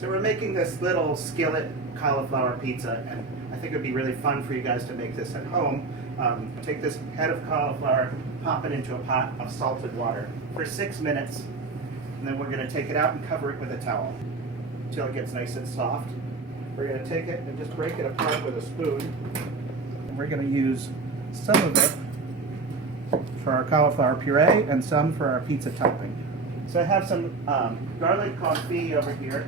So we're making this little skillet cauliflower pizza, and I think it would be really fun for you guys to make this at home. Take this head of cauliflower, pop it into a pot of salted water for 6 minutes, and then we're going to take it out and cover it with a towel until it gets nice and soft. We're going to take it and just break it apart with a spoon, and we're going to use some of it for our cauliflower puree and some for our pizza topping. So I have some garlic confit over here.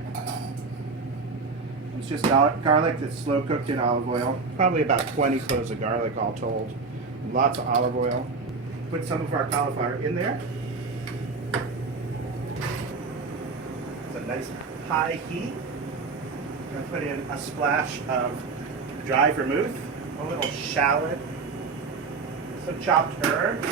It's just garlic that's slow cooked in olive oil. Probably about 20 cloves of garlic all told. Lots of olive oil. Put some of our cauliflower in there. It's a nice high heat. I'm going to put in a splash of dry vermouth, a little shallot, some chopped herb,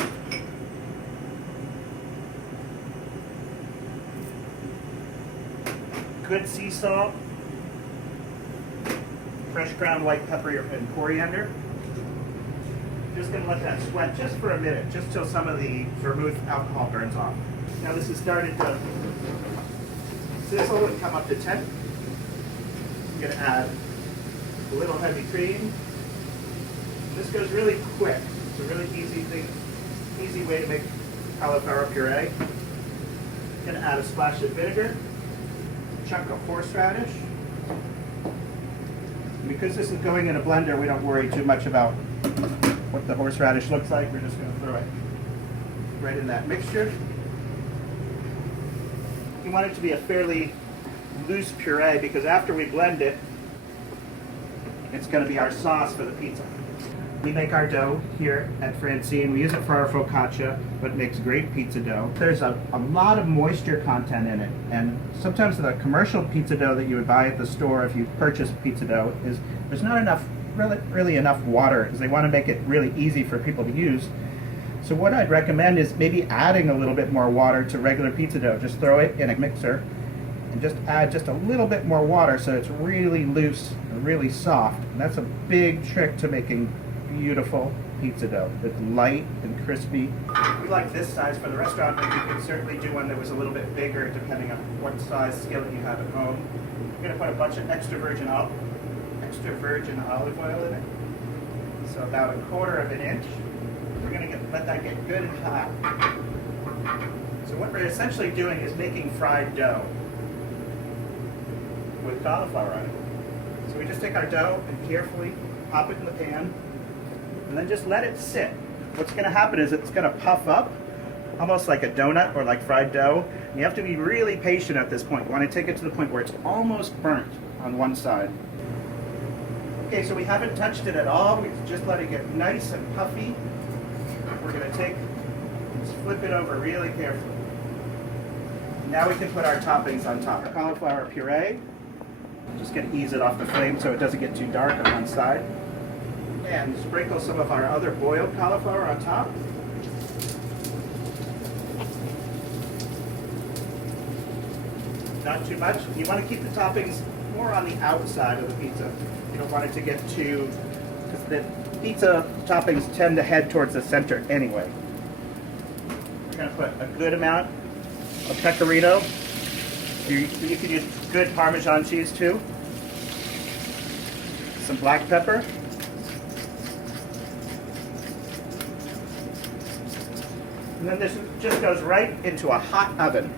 good sea salt, fresh ground white pepper and coriander. Just going to let that sweat just for a minute, just till some of the vermouth alcohol burns off. Now this has started to sizzle and come up to temp. I'm going to add a little heavy cream. This goes really quick. It's a really easy way to make cauliflower puree. I'm going to add a splash of vinegar, a chunk of horseradish. Because this is going in a blender, we don't worry too much about what the horseradish looks like. We're just going to throw it right in that mixture. You want it to be a fairly loose puree because after we blend it, it's going to be our sauce for the pizza. We make our dough here at Francine. We use it for our focaccia, but it makes great pizza dough. There's a lot of moisture content in it, and sometimes the commercial pizza dough that you would buy at the store if you purchase pizza dough there's not enough, really enough water, because they want to make it really easy for people to use. So what I'd recommend is maybe adding a little bit more water to regular pizza dough. Just throw it in a mixer and just add just a little bit more water so it's really loose and really soft. And that's a big trick to making beautiful pizza dough. It's light and crispy. We like this size for the restaurant, but you could certainly do one that was a little bit bigger depending on what size skillet you have at home. I'm going to put a bunch of extra virgin olive oil in it. So about 1/4 of an inch. We're going to let that get good and hot. So what we're essentially doing is making fried dough with cauliflower on it. So we just take our dough and carefully pop it in the pan, and then just let it sit. What's going to happen is it's going to puff up, almost like a donut or like fried dough. And you have to be really patient at this point. You want to take it to the point where it's almost burnt on one side. Okay, so we haven't touched it at all. We just let it get nice and puffy. We're going to flip it over really carefully. Now we can put our toppings on top. Our cauliflower puree. Just going to ease it off the flame so it doesn't get too dark on one side. And sprinkle some of our other boiled cauliflower on top. Not too much. You want to keep the toppings more on the outside of the pizza. You don't want it to get too, because the pizza toppings tend to head towards the center anyway. We're going to put a good amount of pecorino. You can use good Parmesan cheese too. Some black pepper. And then this just goes right into a hot oven.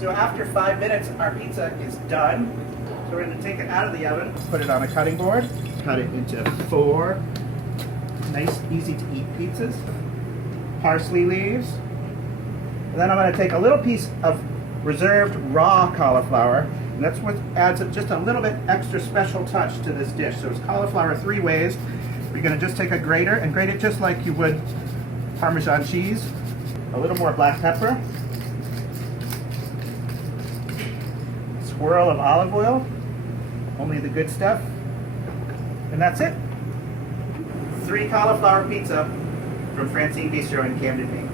So after 5 minutes, our pizza is done. So we're going to take it out of the oven, put it on a cutting board, cut it into 4 nice, easy to eat pizzas. Parsley leaves. And then I'm going to take a little piece of reserved raw cauliflower, and that's what adds just a little bit extra special touch to this dish. So it's cauliflower 3 ways. We're going to just take a grater and grate it just like you would Parmesan cheese. A little more black pepper. Swirl of olive oil. Only the good stuff. And that's it. 3 cauliflower pizza from Francine Bistro in Camden, Maine.